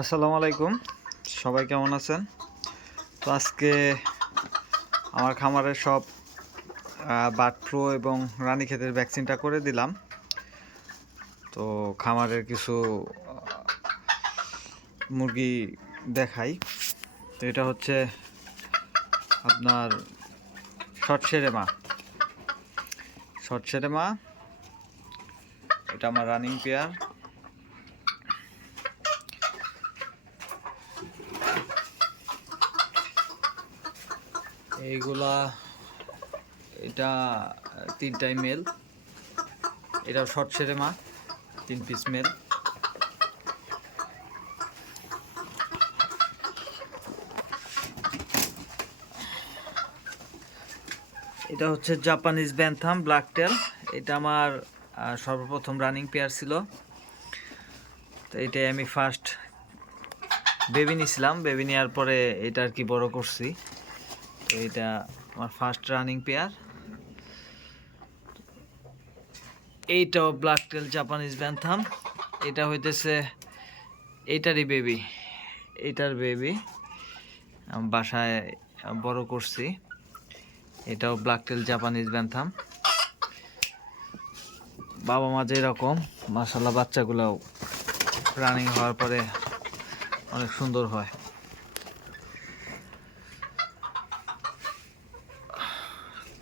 আসসালামু আলাইকুম, সবাই কেমন আছেন? তো আজকে আমার খামারের সব বার্ড ফ্লু এবং রানীক্ষেতের ভ্যাকসিনটা করে দিলাম। তো খামারের কিছু মুরগি দেখাই। তো এটা হচ্ছে আপনার শর্ট সেরেমা, এটা আমার রানিং পেয়ার। এইগুলা এটা তিনটাই মেল, এটাও শর্ট সেরেমা, 3 পিস মেল। এটা হচ্ছে জাপানিজ ব্যান্থাম ব্ল্যাক টেল। এটা আমার সর্বপ্রথম রানিং পেয়ার ছিল। তো এটাই আমি ফার্স্ট বেবি নিছিলাম, বেবি নেওয়ার পরে এটা আর কি বড় করছি। তো এটা আমার ফার্স্ট রানিং পেয়ার। এইটাও ব্ল্যাক টেল জাপানিজ ব্যান্থাম। এটা হইতেছে এইটারই বেবি, এইটার বেবি বাসায় বড় করছি। এটাও ব্ল্যাক টেল জাপানিজ ব্যান্থাম। বাবা মা যেরকম, মাশাআল্লাহ বাচ্চাগুলোও রানিং হওয়ার পরে অনেক সুন্দর হয়।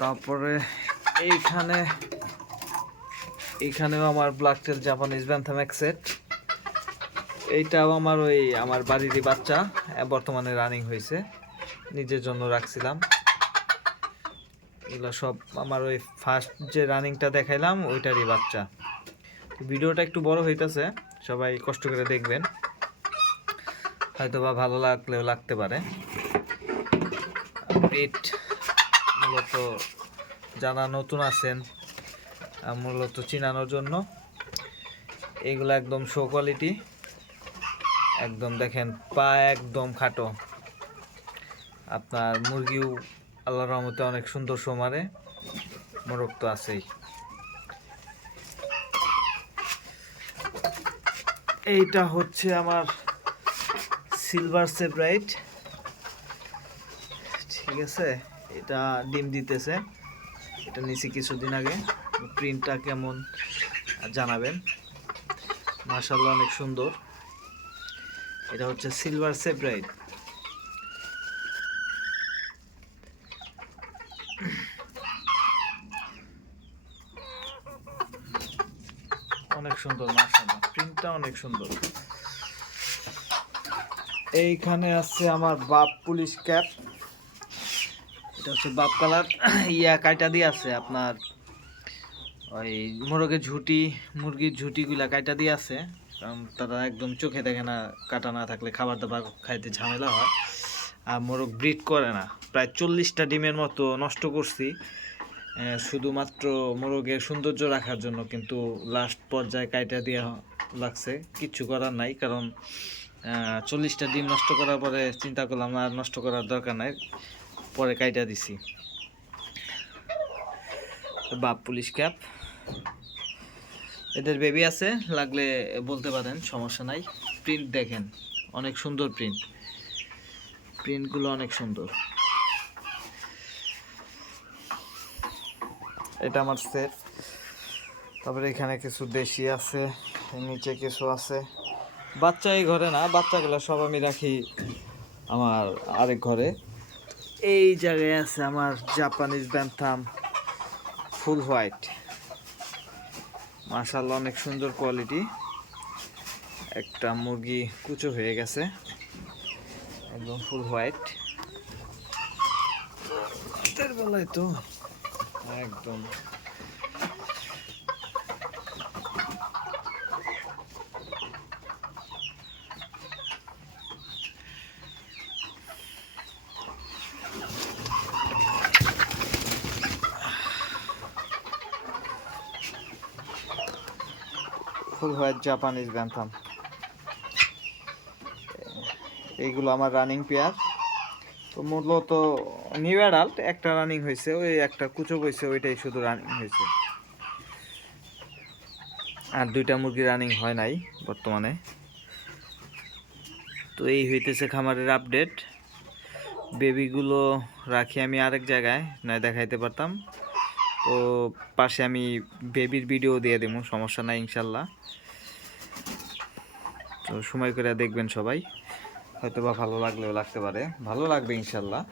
তারপরে এইখানেও আমার ব্ল্যাক টেল জাপানিজ ব্যান্থাম এক সেট। এইটাও আমার বাড়িরই বাচ্চা, বর্তমানে রানিং হয়েছে, নিজের জন্য রাখছিলাম। এগুলো সব আমার ওই ফার্স্ট যে রানিংটা দেখাইলাম ওইটারই বাচ্চা। ভিডিওটা একটু বড় হইতেছে, সবাই কষ্ট করে দেখবেন, হয়তো বা ভালো লাগলেও লাগতে পারে। পেট মূলত যারা নতুন আছেন মূলত চিনানোর জন্য। এইগুলো একদম শো কোয়ালিটি, একদম দেখেন পা একদম খাটো। আপনার মুরগিও আল্লাহর রহমতে অনেক সুন্দর শো মারে, মোরগ তো আছেই। এইটা হচ্ছে আমার সিলভার সেব্রাইট, ঠিক আছে। এটা ডিম দিতেছে, এটা নিচে কিছুদিন আগে। প্রিন্টটা কেমন জানাবেন, মাশাআল্লাহ অনেক সুন্দর। এটা হচ্ছে সিলভার সেব্রাইট। অনেক সুন্দর, মাশাআল্লাহ প্রিন্টটা অনেক সুন্দর। এইখানে আছে আমার বাপ পুলিশ ক্যাপ। এটা হচ্ছে বাপ কালার, কাইটা দিয়ে আছে আপনার ওই মুরগির ঝুটিগুলা কাইটা দিয়ে আছে, কারণ তারা একদম চোখে দেখে না, কাটা না থাকলে খাবার দাবার খাইতে ঝামেলা হয়। আর মোরগ ব্রিড করে না, প্রায় 40টা ডিমের মতো নষ্ট করছি শুধুমাত্র মোরগের সৌন্দর্য রাখার জন্য, কিন্তু লাস্ট পর্যায়ে কাইটা দেওয়া লাগছে, কিচ্ছু করার নাই। কারণ 40টা ডিম নষ্ট করার পরে চিন্তা করলাম আর নষ্ট করার দরকার নাই, পরে কাইটা দিছি। বাপ পুলিশ ক্যাপ, এদের বেবি আছে, লাগলে বলতে পারেন, সমস্যা নাই। প্রিন্ট দেখেন, অনেক সুন্দর প্রিন্টগুলো অনেক সুন্দর। এটা আমার সেট। তারপরে এখানে কিছু দেশি আছে, নিচে কিছু আছে। বাচ্চা এই ঘরে না, বাচ্চাগুলো সব আমি রাখি আমার আরেক ঘরে। এই জায়গায় আছে আমার জাপানিজ ব্যান্থাম ফুল হোয়াইট, মাশাআল্লাহ অনেক সুন্দর কোয়ালিটি। একটা মুরগি কুচো হয়ে গেছে, একদম ফুল হোয়াইট। রাতের বেলায় তো একদম ফুল হোয়াইট জাপানিজ ব্যান্থাম। এইগুলো আমার রানিং পেয়ার। তো মূলত নিউ অ্যাডাল্ট একটা রানিং হয়েছে, ওই একটা কুচো হয়েছে, ওইটাই শুধু রানিং হয়েছে, আর 2টা মুরগি রানিং হয় নাই বর্তমানে। তো এই হইতেছে খামারের আপডেট। বেবিগুলো রাখি আমি আরেক জায়গায়, নয় দেখাইতে পারতাম। তো পাশে আমি বেবির ভিডিও দিয়ে দেবো, সমস্যা নাই ইনশাল্লাহ। তো সময় করে দেখবেন সবাই, হয়তো বা ভালো লাগলেও লাগতে পারে, ভালো লাগবে ইনশাল্লাহ।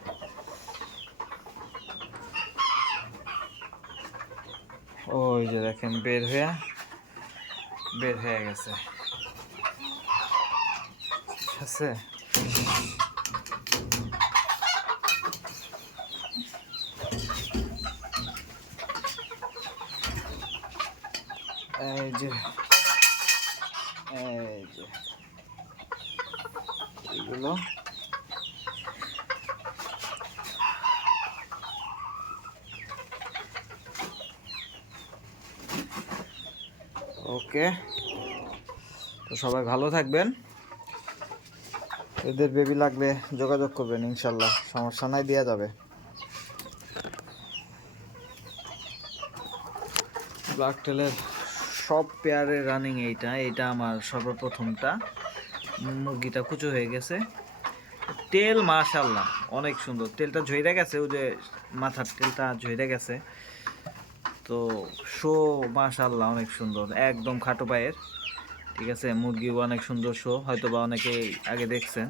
ওই যে দেখেন বের হয়ে গেছে, ঠিক আছে। এই যে এগুলো ওকে। তো সবাই ভালো থাকবেন, এদের বেবি লাগলে যোগাযোগ করবেন ইনশাল্লাহ, সমস্যা নাই, দেওয়া যাবে। ব্ল্যাক টেলের সব পেয়ারের রানিং এইটা আমার সর্বপ্রথমটা। মুরগিটা কুচো হয়ে গেছে, তেল মাশাআল্লাহ অনেক সুন্দর, তেলটা ঝইরা গেছে, ওই যে মাথার তেলটা ঝইরা গেছে। তো শো মাশাআল্লাহ অনেক সুন্দর, একদম খাটো পায়ের, ঠিক আছে। মুরগিও অনেক সুন্দর শো, হয়তো বা অনেকে আগে দেখছেন।